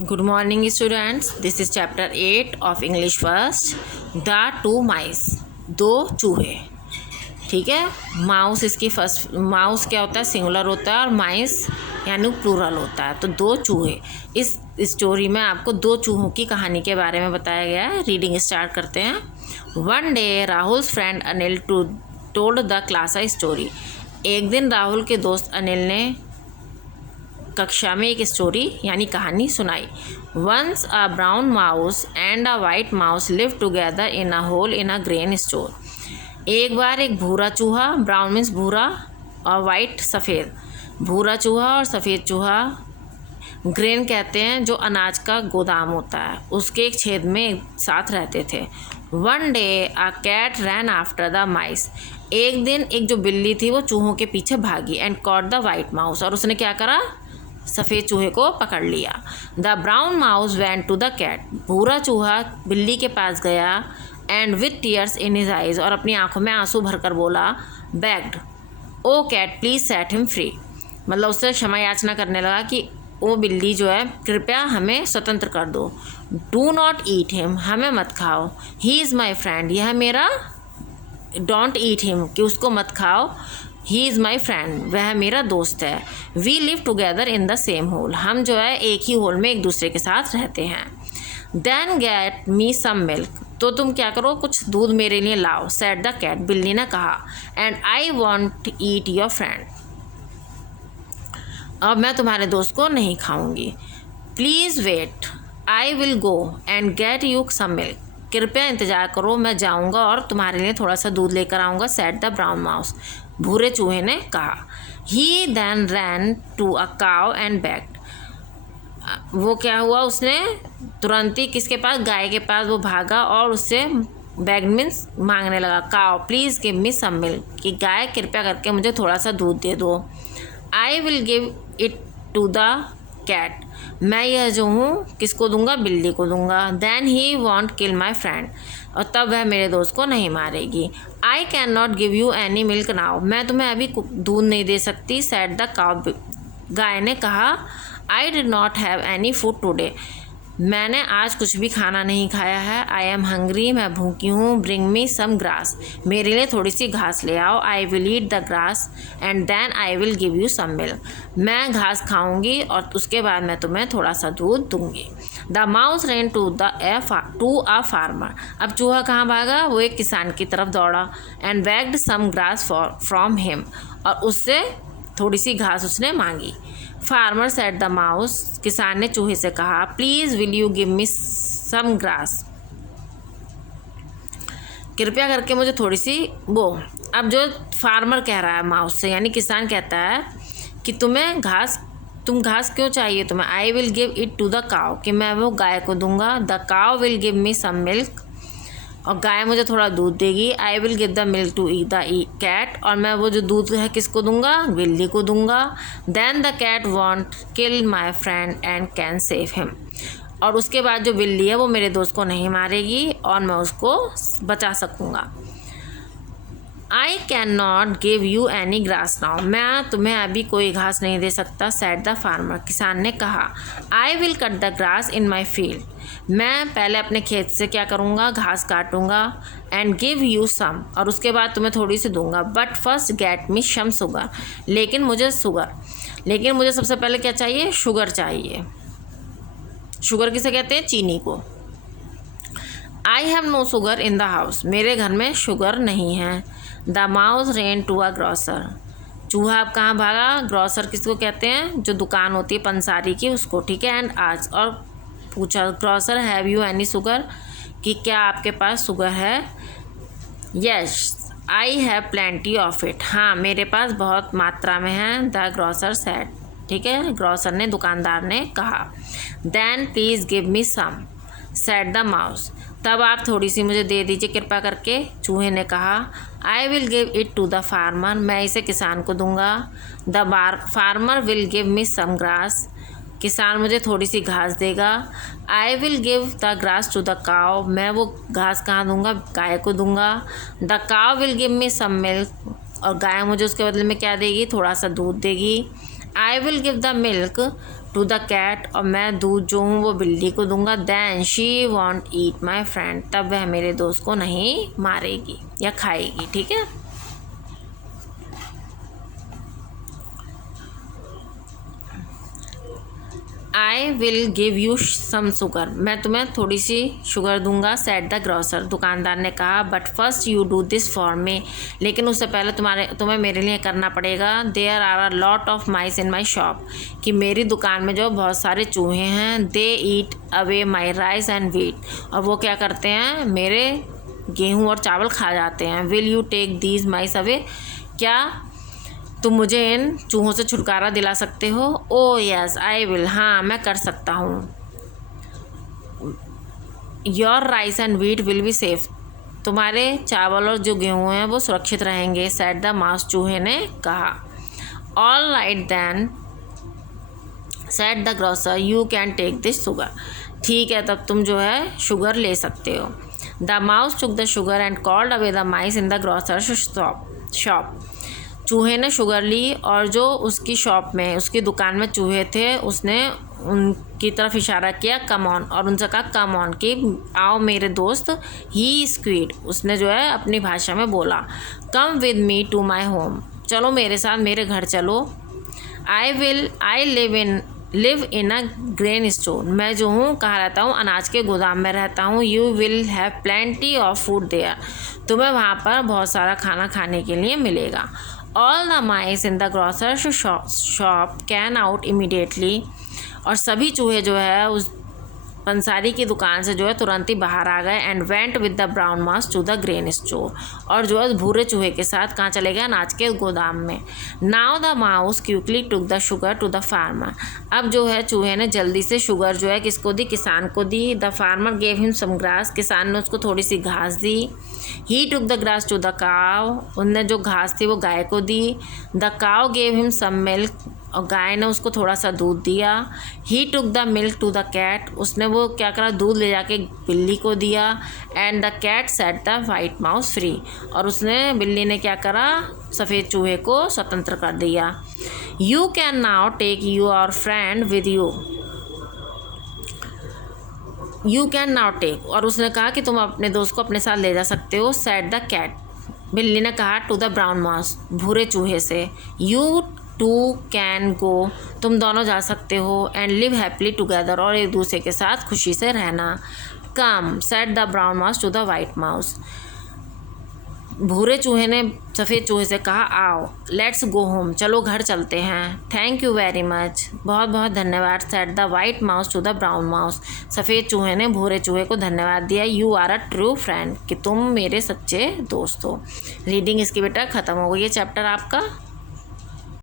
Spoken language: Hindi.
Good morning students. This is chapter 8 of English first. The two mice. दो चूहे. ठीक है. माउस इसकी फर्स्ट. माउस क्या होता है? सिंगुलर होता है और माइस यानी प्लूरल होता है. तो दो चूहे. इस स्टोरी में आपको दो चूहों की कहानी के बारे में बताया गया है. रीडिंग स्टार्ट करते हैं. One day Rahul's friend Anil told the class a story. एक दिन राहुल के दोस्त अनिल ने कक्षा में एक स्टोरी यानी कहानी सुनाई. Once a brown mouse and a white mouse live together in a hole in a grain store. एक बार एक भूरा चूहा, ब्राउन मीन्स भूरा और वाइट सफ़ेद, भूरा चूहा और सफ़ेद चूहा, ग्रेन कहते हैं जो अनाज का गोदाम होता है, उसके एक छेद में एक साथ रहते थे. One day a cat ran after the mice. एक दिन एक जो बिल्ली थी वो चूहों के पीछे भागी and caught the white mouse. और उसने क्या करा? सफ़ेद चूहे को पकड़ लिया. The brown mouse went to the cat. भूरा चूहा बिल्ली के पास गया and with tears in his eyes, और अपनी आंखों में आंसू भरकर बोला, begged, oh cat please set him free. मतलब उससे क्षमा याचना करने लगा कि वो बिल्ली जो है कृपया हमें स्वतंत्र कर दो. डू नॉट ईट हिम, हमें मत खाओ. ही इज़ माई फ्रेंड, यह मेरा, डोंट ईट हिम कि उसको मत खाओ. ही इज़ माई फ्रेंड, वह मेरा दोस्त है. We live together in the same hole, हम जो है एक ही होल में एक दूसरे के साथ रहते हैं. Then get me some milk, तो तुम क्या करो, कुछ दूध मेरे लिए लाओ. सेड द कैट, बिल्ली ने कहा. And I won't eat your friend, अब मैं तुम्हारे दोस्त को नहीं खाऊंगी. Please wait, I will go and get you some milk, कृपया इंतज़ार करो, मैं जाऊंगा और तुम्हारे लिए थोड़ा सा दूध लेकर आऊँगा. सेड द ब्राउन माउस, भूरे चूहे ने कहा. ही देन रैन टू अ काव एंड बेग्ड, वो क्या हुआ, उसने तुरंत ही किसके पास? गाय के पास वो भागा और उससे बेग्ड मीन्स मांगने लगा. Cow please give me some milk, कि गाय कृपया करके मुझे थोड़ा सा दूध दे दो. I will give it to the cat, मैं यह जो हूँ किसको दूंगा? बिल्ली को दूंगा. Then he won't kill my friend, और तब वह मेरे दोस्त को नहीं मारेगी. I can not give you any milk now, मैं तुम्हें अभी दूध नहीं दे सकती. सेड द काउ, गाय ने कहा. I did not have any food today, मैंने आज कुछ भी खाना नहीं खाया है. आई एम हंग्री, मैं भूखी हूँ. ब्रिंग मी सम ग्रास, मेरे लिए थोड़ी सी घास ले आओ. I will eat the grass and then I will give you some milk, मैं घास खाऊंगी और उसके बाद मैं तुम्हें थोड़ा सा दूध दूंगी. The mouse ran to a farmer, अब चूहा कहाँ भागा? वो एक किसान की तरफ दौड़ा. And begged some grass from him, और उससे थोड़ी सी घास उसने मांगी. फार्मर सेड द माउस, किसान ने चूहे से कहा. Please will you give me some grass, कृपया करके मुझे थोड़ी सी वो. अब जो फार्मर कह रहा है माउस से, यानी किसान कहता है कि तुम घास क्यों चाहिए तुम्हें? I will give it to the cow, कि मैं वो गाय को दूंगा. The cow will give me some milk, और गाय मुझे थोड़ा दूध देगी. I will give the milk to the cat, और मैं वो जो दूध है किसको दूंगा? बिल्ली को दूंगा. Then the cat won't kill my friend and can save him, और उसके बाद जो बिल्ली है वो मेरे दोस्त को नहीं मारेगी और मैं उसको बचा सकूँगा. आई can not give you any grass now, मैं तुम्हें अभी कोई घास नहीं दे सकता. सेड द फार्मर, किसान ने कहा. I will cut the grass in my field, मैं पहले अपने खेत से क्या करूँगा? घास काटूँगा. एंड गिव यू सम, और उसके बाद तुम्हें थोड़ी सी दूंगा. But first get me some sugar, लेकिन मुझे सबसे पहले क्या चाहिए? शुगर चाहिए. शुगर किसे कहते हैं? चीनी को. I have no sugar in the house, मेरे घर में शुगर नहीं है. The mouse ran to a grocer, चूहा अब कहाँ भागा? ग्रॉसर किसको कहते हैं? जो दुकान होती है पंसारी की, उसको. ठीक है. एंड आज, और पूछा, grocer have you any sugar, कि क्या आपके पास शुगर है? Yes I have plenty of it, हाँ मेरे पास बहुत मात्रा में है. द ग्रॉसर सेड, ठीक है, ग्रॉसर ने, दुकानदार ने कहा. Then please give me some, said the mouse, तब आप थोड़ी सी मुझे दे दीजिए कृपया करके. चूहे ने कहा. I will give it to the farmer, मैं इसे किसान को दूंगा. The farmer will give me some grass, किसान मुझे थोड़ी सी घास देगा. I will give the grass to the cow, मैं वो घास कहाँ दूंगा? गाय को दूंगा. The cow will give me some milk, और गाय मुझे उसके बदले में क्या देगी? थोड़ा सा दूध देगी. I will give the milk to the cat, और मैं दूध जो हूँ वो बिल्ली को दूंगा। Then she won't eat my friend, तब वह मेरे दोस्त को नहीं मारेगी या खाएगी। ठीक है। I will give you some sugar, मैं तुम्हें थोड़ी सी शुगर दूंगा। सेट द ग्रोसर, दुकानदार ने कहा। But first you do this for me, लेकिन उससे पहले तुम्हें मेरे लिए करना पड़ेगा। There are a lot of mice in my shop, कि मेरी दुकान में जो बहुत सारे चूहे हैं। They eat away my rice and wheat, और वो क्या करते हैं, मेरे गेहूँ और चावल खा जाते हैं। Will you take these mice away, क्या तुम मुझे इन चूहों से छुटकारा दिला सकते हो? ओ यस आई विल, हाँ मैं कर सकता हूँ। Your rice and wheat will be safe, तुम्हारे चावल और जो गेहूँ हैं वो सुरक्षित रहेंगे। सेट द माउस, चूहे ने कहा। All right then said the grocer, you can take this sugar, ठीक है तब तुम जो है शुगर ले सकते हो। The mouse took the sugar and called away the mice in the grocer shop, चूहे ने शुगर ली और जो उसकी शॉप में, उसकी दुकान में चूहे थे, उसने उनकी तरफ इशारा किया कम ऑन, और उनसे कहा कम ऑन, कि आओ मेरे दोस्त। ही स्क्वीड, उसने जो है अपनी भाषा में बोला। Come with me to my home, चलो मेरे साथ मेरे घर चलो। I live in a grain store, मैं जो हूँ कहाँ रहता हूँ, अनाज के गोदाम में रहता हूँ। You will have plenty of food there, तुम्हें वहाँ पर बहुत सारा खाना खाने के लिए मिलेगा। All the mice in the grocer shop can out immediately, और सभी चूहे जो है उस पंसारी की दुकान से जो है तुरंत ही बाहर आ गए। And went with the brown mouse to the grain store, और जो है भूरे चूहे के साथ कहाँ चले गए, अनाज के गोदाम में। Now the mouse quickly took the sugar to the farmer, अब जो है चूहे ने जल्दी से शुगर जो है किसको दी, किसान को दी। The farmer gave him some grass, किसान ने उसको थोड़ी सी घास दी। He took the grass to the cow, उनने जो घास थी वो गाय को दी। The cow gave him some milk, और गाय ने उसको थोड़ा सा दूध दिया। He took the milk to the cat, उसने वो क्या करा, दूध ले जाके बिल्ली को दिया। And the cat set the white mouse free, और उसने, बिल्ली ने क्या करा, सफ़ेद चूहे को स्वतंत्र कर दिया। You can now take your friend with you can now take, और उसने कहा कि तुम अपने दोस्त को अपने साथ ले जा सकते हो। सेट द कैट, बिल्ली ने कहा टू द ब्राउन माउस, भूरे चूहे से। यू टू कैन गो, तुम दोनों जा सकते हो। एंड लिव हैप्पीली टुगेदर, और एक दूसरे के साथ खुशी से रहना। Come said the brown mouse to the white mouse, भूरे चूहे ने सफ़ेद चूहे से कहा आओ। लेट्स गो होम, चलो घर चलते हैं। थैंक यू वेरी मच, बहुत बहुत धन्यवाद। Said the white mouse to the brown mouse, सफ़ेद चूहे ने भूरे चूहे को धन्यवाद दिया। You are a true friend, कि तुम मेरे सच्चे दोस्त हो। रीडिंग इसकी बेटा ख़त्म हो गई है चैप्टर आपका।